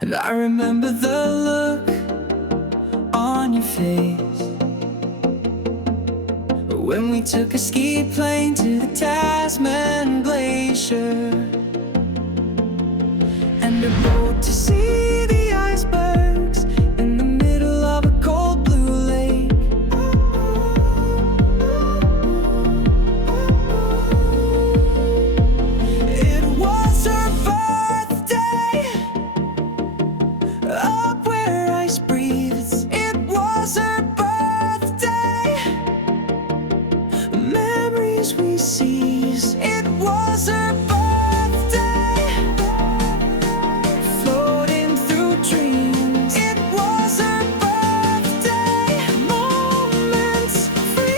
And I remember the look on your face when we took a ski plane to the Tasman Glacier, and a boat to see the icebergs in the middle of a cold blue lake. It was her birthday up where ice breathes. It was her birthday. Memories we seize. It was her birthday. Floating through dreams. It was her birthday. Moments free.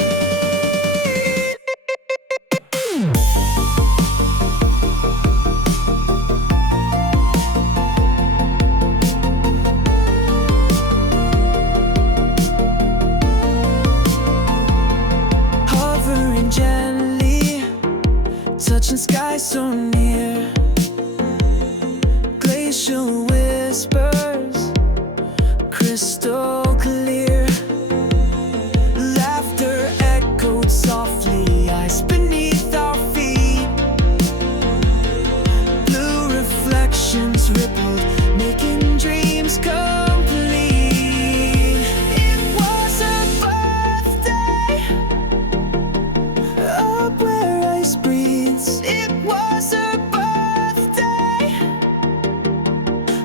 Hovering gently, touching sky so near. Glacial whispers, crystal clear. Laughter echoed softly, ice beneath our feet. Blue reflections rippled, making dreams complete. It was her birthday up where ice breathes. It was her birthday.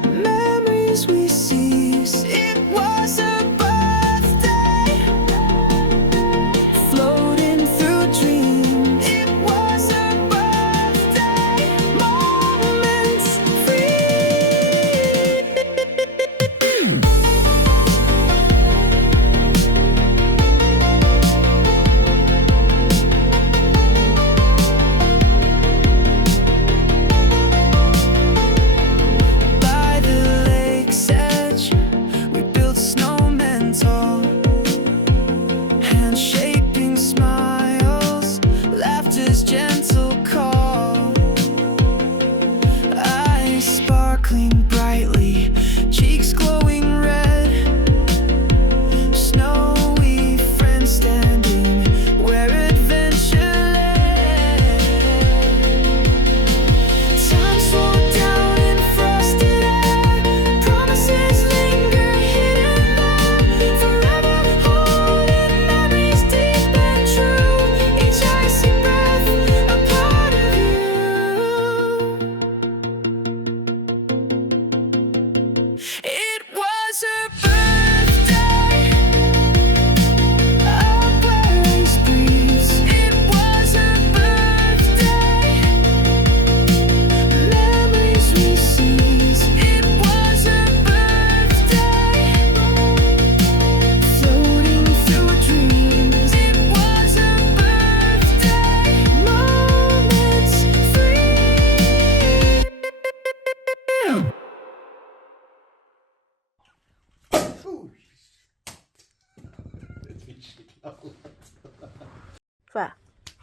Memories we seize. It was her birthday. Floating through dreams. It was her birthday. Moments free. By the lake's edge, we built snowmen tall, hand-shaping smiles, laughter's gentle call. Eyes sparkling brightly, cheeks glowing red. Snowy friends standing where adventure led. Time slowed down in frosted air. Promises linger hidden there. Forever holding memories deep and true. Each icy breath, a part of you. It was her birthday up where ice breathes. It was her birthday. Memories we seize. It was her birthday. Floating through dreams. It was her birthday. Moments free.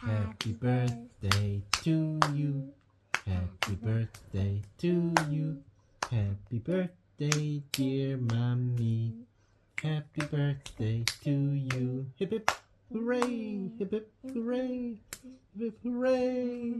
Happy birthday to you. Happy birthday to you. Happy birthday, dear mommy. Happy birthday to you. Hip hip hooray! Hip hip hooray! Hip hip hooray!